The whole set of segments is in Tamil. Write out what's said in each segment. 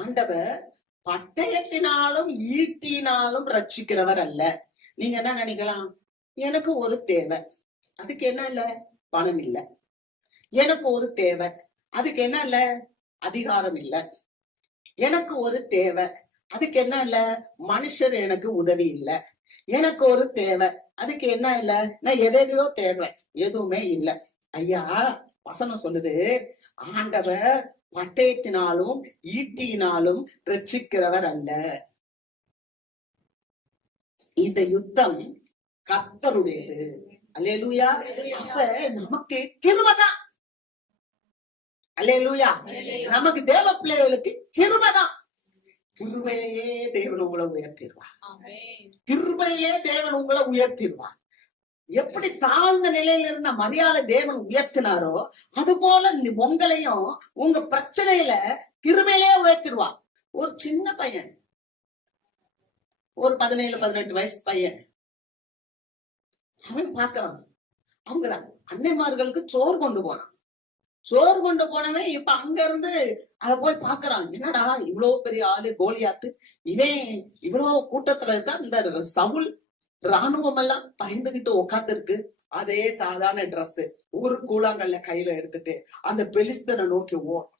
ஆண்டவர் பட்டயத்தினாலும் ஈட்டினாலும் ரட்சிக்கிறவர் அல்ல. நீங்க என்ன நினைக்கலாம்? எனக்கு ஒரு தேவை, அதுக்கு என்ன இல்ல? பணம் இல்ல. எனக்கு ஒரு தேவை, அதுக்கு என்ன இல்ல? அதிகாரம் இல்ல. எனக்கு ஒரு தேவை, அதுக்கு என்ன இல்ல? மனுஷர் எனக்கு உதவி இல்ல. எனக்கு ஒரு தேவை, அதுக்கு என்ன இல்ல? நான் எதையோ தேடுறேன், எதுவுமே இல்ல. ஐயா, வசனம் சொல்லுது, ஆண்டவர் பட்டயத்தினாலும் ஈட்டியினாலும் ரட்சிக்கிறவர் அல்ல. இந்த யுத்தம் கர்த்தருடையது. அல்லேலூயா. அப்ப நமக்கு கிருபைதான். அல்லேலூயா. நமக்கு தேவ பிள்ளைகளுக்கு கிருபைதான். கிருபையிலே தேவன் உங்களை உயர்த்திடுவார். கிருபையிலே தேவன் உங்களை உயர்த்திடுவார். எப்படி தாழ்ந்த நிலையில இருந்த மரியாதை தேவன் உயர்த்தினாரோ, அது போல உங்களையும் உங்க பிரச்சனையில கிருபையிலே உயர்த்திடுவார். ஒரு சின்ன பையன், ஒரு 17-18 வயசு பையன், அவன் பாக்குறான், அவங்கதான் அன்னைமார்களுக்கு சோறு கொண்டு போனான். சோறு கொண்டு போனவன் இப்ப அங்க இருந்து அத போய் பாக்குறான். என்னடா இவ்வளவு பெரிய ஆளு கோலியாத்து, இவன் இவ்வளவு கூட்டத்துல இருக்கா. இந்த சவுல் ராணுவம் எல்லாம் பயந்துகிட்டு உட்கார்ந்து இருக்கு. அதே சாதாரண ட்ரெஸ், ஒரு கூழாங்கல்ல கையில எடுத்துட்டு அந்த பெலிஸ்தனை நோக்கி ஓடும்.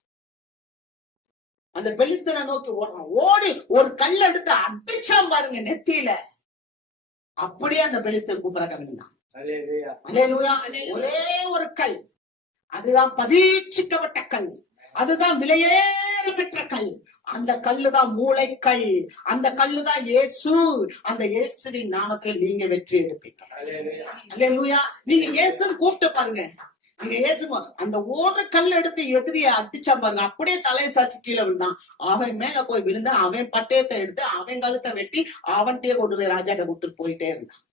அந்த பெலிஸ்தனை நோக்கி ஓடுறான். ஓடி ஒரு கல் எடுத்து அடிச்சான் பாருங்க நெத்தியில. அப்படியே அந்த பெலிஸ்தன் கூப்பிடறாங்க. அல்லேலூயா. ஒரே ஒரு கல், அதுதான் பரீட்சிக்கப்பட்ட கல், அதுதான் விலையேற பெற்ற கல். அந்த கல்லுதான் மூளைக்கல், அந்த கல்லுதான் இயேசு. அந்த இயேசுவின் நாமத்தில் நீங்க வெற்றி எடுப்பீங்க. அல்லேலூயா. நீங்க இயேசுன்னு கூப்பிட்டு பாருங்க. நீங்க இயேசு அந்த ஒரு கல் எடுத்து எதிரிய அடிச்சா பாருங்க, அப்படியே தலையை சாச்சு கீழே விழுந்தான். அவன் மேல போய் விழுந்தா, அவன் பட்டயத்தை எடுத்து அவன் கழுத்தை வெட்டி அவன்கிட்டயே கொண்டு போய் ராஜாட்ட கொடுத்துட்டு போயிட்டே இருந்தான்.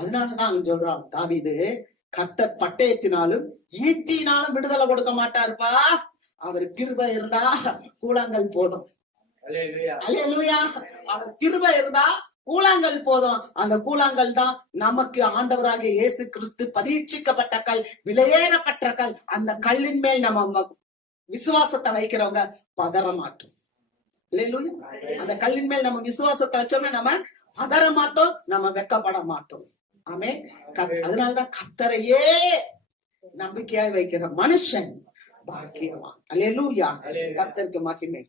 அதனாலதான் அவன் சொல்றான், தாவீது, கர்த்தர் பட்டயத்தினாலும் ஈட்டினாலும் விடுதலை கொடுக்க மாட்டாருப்பா. அவர் கிருபை இருந்தா கூழாங்கல் போதும். அல்லேலூயா. அவர் கிருபை இருந்தா கூழாங்கல் போதும். அந்த கூழாங்கல் தான் நமக்கு ஆண்டவராகிய இயேசு கிறிஸ்து பரீட்சிக்கப்பட்ட கல், விலையேறப்பட்ட கல். அந்த கல்லின் மேல் நம்ம விசுவாசத்தை வைக்கிறவங்க பதற மாட்டோம். அல்லேலூயா. அந்த கல்லின் மேல் நம்ம விசுவாசத்தை வச்சோம்னா நம்ம பதற மாட்டோம், நம்ம வெக்கப்பட மாட்டோம். ஆமே. அதனாலதான் கர்த்தரையே நம்பிக்கையாய் வைக்கிற மனுஷன் பாக்கியவான். அல்லேலூயா. கர்த்தருக்கு மகிமை.